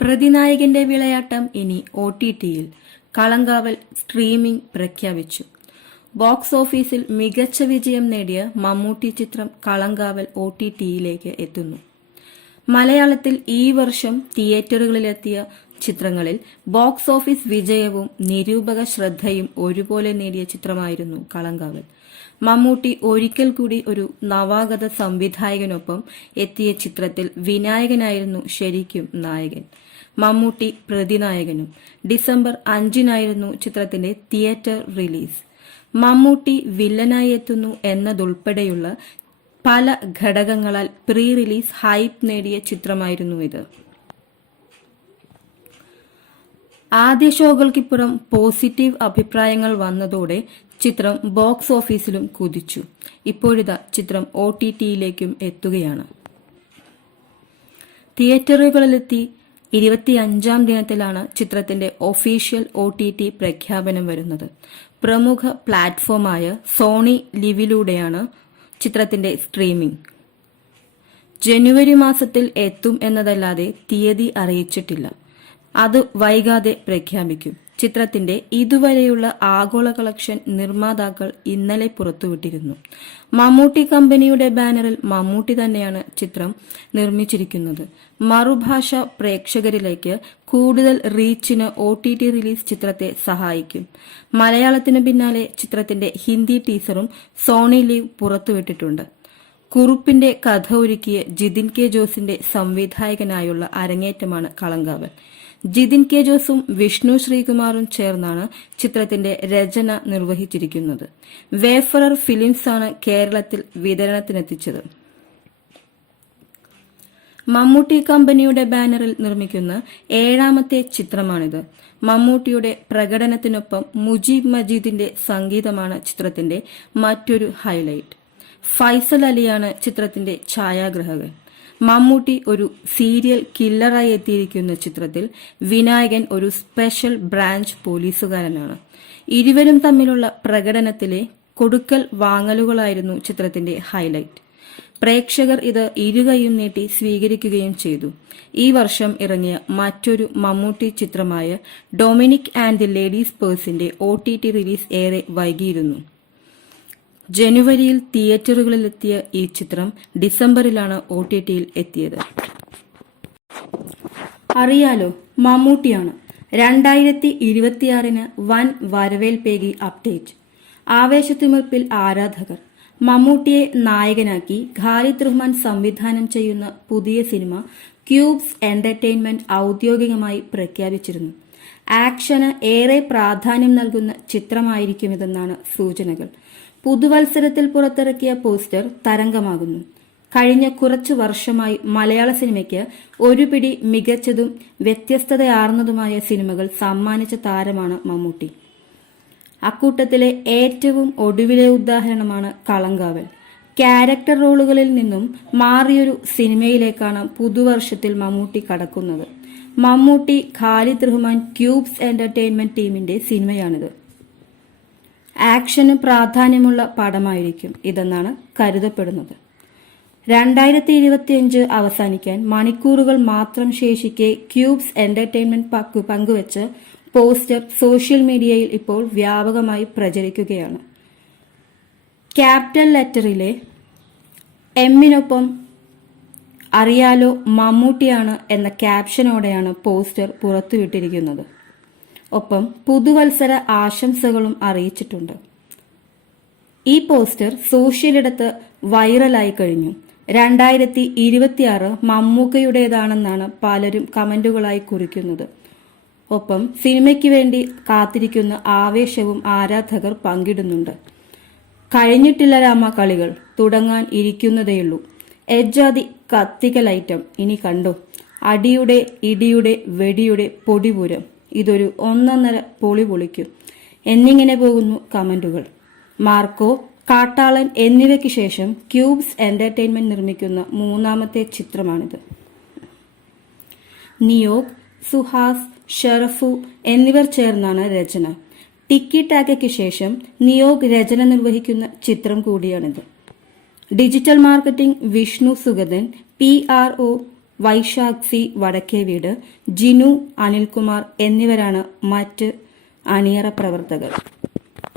പ്രതിനായകന്റെ വിളയാട്ടം ഇനി O T ടിയിൽ Kalamkaval streaming പ്രഖ്യാപിച്ചു. ബോക്സ് ഓഫീസിൽ മികച്ച വിജയം നേടിയ മമ്മൂട്ടി ചിത്രം കളങ്കാവൽ ഒ ടി ടിയിലേക്ക് എത്തുന്നു. മലയാളത്തിൽ ഈ വർഷം തിയേറ്ററുകളിലെത്തിയ ചിത്രങ്ങളിൽ ബോക്സ് ഓഫീസ് വിജയവും നിരൂപക ശ്രദ്ധയും ഒരുപോലെ നേടിയ ചിത്രമായിരുന്നു കളങ്കാവൽ. മമ്മൂട്ടി ഒരിക്കൽ കൂടി ഒരു നവാഗത സംവിധായകനൊപ്പം എത്തിയ ചിത്രത്തിൽ വിനായകനായിരുന്നു ശരിക്കും നായകൻ. മമ്മൂട്ടി പ്രതിനായകനും ഡിസംബർ അഞ്ചിനായിരുന്നു ചിത്രത്തിന്റെ തിയേറ്റർ റിലീസ്. മമ്മൂട്ടി വില്ലനായി എത്തുന്നു എന്നതുൾപ്പെടെയുള്ള പല ഘടകങ്ങളാൽ പ്രീ റിലീസ് ഹൈപ്പ് നേടിയ ചിത്രമായിരുന്നു ഇത്. ആദ്യ ഷോകൾക്കിപ്പുറം പോസിറ്റീവ് അഭിപ്രായങ്ങൾ വന്നതോടെ ചിത്രം ബോക്സ് ഓഫീസിലും കുതിച്ചു. ഇപ്പോഴിതാ ചിത്രം ഒ ടി ടിയിലേക്കും എത്തുകയാണ്. തിയേറ്ററുകളിലെത്തി ഇരുപത്തിയഞ്ചാം ദിനത്തിലാണ് ചിത്രത്തിന്റെ ഒഫീഷ്യൽ ഒ ടി ടി പ്രഖ്യാപനം വരുന്നത്. പ്രമുഖ പ്ലാറ്റ്ഫോമായ സോണി ലിവിലൂടെയാണ് ചിത്രത്തിന്റെ സ്ട്രീമിംഗ്. ജനുവരി മാസത്തിൽ എത്തും എന്നതല്ലാതെ തീയതി അറിയിച്ചിട്ടില്ല. അത് വൈകാതെ പ്രഖ്യാപിക്കും. ചിത്രത്തിന്റെ ഇതുവരെയുള്ള ആഗോള കളക്ഷൻ നിർമ്മാതാക്കൾ ഇന്നലെ പുറത്തുവിട്ടിരുന്നു. മമ്മൂട്ടി കമ്പനിയുടെ ബാനറിൽ മമ്മൂട്ടി തന്നെയാണ് ചിത്രം നിർമ്മിച്ചിരിക്കുന്നത്. മറുഭാഷ പ്രേക്ഷകരിലേക്ക് കൂടുതൽ റീച്ചിന് ഒ ടി ടി റിലീസ് ചിത്രത്തെ സഹായിക്കും. മലയാളത്തിന് പിന്നാലെ ചിത്രത്തിന്റെ ഹിന്ദി ടീസറും സോണി ലീവ് പുറത്തുവിട്ടിട്ടുണ്ട്. കുറുപ്പിന്റെ കഥ ഒരുക്കിയ ജിതിൻ കെ ജോസിന്റെ സംവിധായകനായുള്ള അരങ്ങേറ്റമാണ് കളങ്കാവൽ. ജിതിൻ കെ ജോസും വിഷ്ണു ശ്രീകുമാറും ചേർന്നാണ് ചിത്രത്തിന്റെ രചന നിർവഹിച്ചിരിക്കുന്നത്. വേഫറർ ഫിലിംസ് ആണ് കേരളത്തിൽ വിതരണത്തിനെത്തിച്ചത്. മമ്മൂട്ടി കമ്പനിയുടെ ബാനറിൽ നിർമ്മിക്കുന്ന ഏഴാമത്തെ ചിത്രമാണിത്. മമ്മൂട്ടിയുടെ പ്രകടനത്തിനൊപ്പം മുജീബ് മജീദിന്റെ സംഗീതമാണ് ചിത്രത്തിന്റെ മറ്റൊരു ഹൈലൈറ്റ്. ഫൈസൽ അലിയാണ് ചിത്രത്തിന്റെ ഛായാഗ്രഹകൻ. മമ്മൂട്ടി ഒരു സീരിയൽ കില്ലറായി എത്തിയിരിക്കുന്ന ചിത്രത്തിൽ വിനായകൻ ഒരു സ്പെഷ്യൽ ബ്രാഞ്ച് പോലീസുകാരനാണ്. ഇരുവരും തമ്മിലുള്ള പ്രകടനത്തിലെ കൊടുക്കൽ വാങ്ങലുകളായിരുന്നു ചിത്രത്തിന്റെ ഹൈലൈറ്റ് പ്രേക്ഷകർ ഇത് ഇരുകയും നീട്ടി സ്വീകരിക്കുകയും ചെയ്തു. ഈ വർഷം ഇറങ്ങിയ മറ്റൊരു മമ്മൂട്ടി ചിത്രമായ ഡൊമിനിക് ആൻഡ് ദി ലേഡീസ് പേഴ്സിന്റെ ഒ ടി റിലീസ് ഏറെ വൈകിയിരുന്നു. ജനുവരിയിൽ തിയേറ്ററുകളിലെത്തിയ ഈ ചിത്രം ഡിസംബറിലാണ് ഒ ടി ടിയിൽ എത്തിയത്. അറിയാലോ മമ്മൂട്ടിയാണ്. രണ്ടായിരത്തി ഇരുപത്തിയാറിന് വൻ വരവേൽപ്പേകി അപ്ഡേറ്റ്. ആവേശത്തിമിർപ്പിൽ ആരാധകർ. മമ്മൂട്ടിയെ നായകനാക്കി ഖാലിദ് റഹ്മാൻ സംവിധാനം ചെയ്യുന്ന പുതിയ സിനിമ ക്യൂബ്സ് എന്റർടൈൻമെന്റ് ഔദ്യോഗികമായി പ്രഖ്യാപിച്ചിരുന്നു. ആക്ഷന് ഏറെ പ്രാധാന്യം നൽകുന്ന ചിത്രമായിരിക്കുമിതെന്നാണ് സൂചനകൾ. പുതുവത്സരത്തിൽ പുറത്തിറക്കിയ പോസ്റ്റർ തരംഗമാകുന്നു. കഴിഞ്ഞ കുറച്ചു വർഷമായി മലയാള സിനിമയ്ക്ക് ഒരു പിടി മികച്ചതും വ്യത്യസ്തതയാർന്നതുമായ സിനിമകൾ സമ്മാനിച്ച താരമാണ് മമ്മൂട്ടി. അക്കൂട്ടത്തിലെ ഏറ്റവും ഒടുവിലെ ഉദാഹരണമാണ് കളങ്കാവൽ. ക്യാരക്ടർ റോളുകളിൽ നിന്നും മാറിയൊരു സിനിമയിലേക്കാണ് പുതുവർഷത്തിൽ മമ്മൂട്ടി കടക്കുന്നത്. മമ്മൂട്ടി ഖാലിദ് റഹ്മാൻ ക്യൂബ്സ് എന്റർടൈൻമെന്റ് ടീമിന്റെ സിനിമയാണിത്. ആക്ഷന് പ്രാധാന്യമുള്ള പടമായിരിക്കും ഇതെന്നാണ് കരുതപ്പെടുന്നത്. രണ്ടായിരത്തി ഇരുപത്തിയഞ്ച് അവസാനിക്കാൻ മണിക്കൂറുകൾ മാത്രം ശേഷിക്കെ ക്യൂബ്സ് എന്റർടൈൻമെന്റ് പങ്കു പങ്കുവച്ച് പോസ്റ്റർ സോഷ്യൽ മീഡിയയിൽ ഇപ്പോൾ വ്യാപകമായി പ്രചരിക്കുകയാണ്. ക്യാപിറ്റൽ ലെറ്ററിലെ എമ്മിനൊപ്പം അറിയാലോ മമ്മൂട്ടിയാണ് എന്ന ക്യാപ്ഷനോടെയാണ് പോസ്റ്റർ പുറത്തുവിട്ടിരിക്കുന്നത്. ഒപ്പം പുതുവത്സര ആശംസകളും അറിയിച്ചിട്ടുണ്ട്. ഈ പോസ്റ്റർ സോഷ്യലിടത്ത് വൈറലായി കഴിഞ്ഞു. രണ്ടായിരത്തി ഇരുപത്തിയാറ് മമ്മൂക്കയുടേതാണെന്നാണ് പലരും കമന്റുകളായി കുറിക്കുന്നത്. ഒപ്പം സിനിമയ്ക്ക് വേണ്ടി കാത്തിരിക്കുന്ന ആവേശവും ആരാധകർ പങ്കിടുന്നുണ്ട്. കഴിഞ്ഞിട്ടില്ല രാമ കളികൾ തുടങ്ങാൻ ഇരിക്കുന്നതേയുള്ളൂ. എജാതി കത്തിക്കൽ ഐറ്റം ഇനി കണ്ടു? അടിയുടെ ഇടിയുടെ വെടിയുടെ പൊടിപൂരം. ഇതൊരു ഒന്നൊന്നര പൊളി പൊളിക്കും. എന്നിങ്ങനെ പോകുന്നു കമന്റുകൾ. മാർക്കോ കാട്ടാളൻ എന്നിവയ്ക്ക് ശേഷം ക്യൂബ്സ് എന്റർടൈൻമെന്റ് നിർമ്മിക്കുന്ന മൂന്നാമത്തെ ചിത്രമാണിത്. നിയോഗ് സുഹാസ് ഷറഫു എന്നിവർ ചേർന്നാണ് രചന. ടിക്കി ടാക്കയ്ക്ക് ശേഷം നിയോഗ് രചന നിർവഹിക്കുന്ന ചിത്രം കൂടിയാണിത്. Digital marketing Vishnu Sugathan P R O Vaishakh C Vadakkeveed Jinu Anilkumar എന്നിവരാണ് മറ്റ് അണിയറ പ്രവർത്തകർ.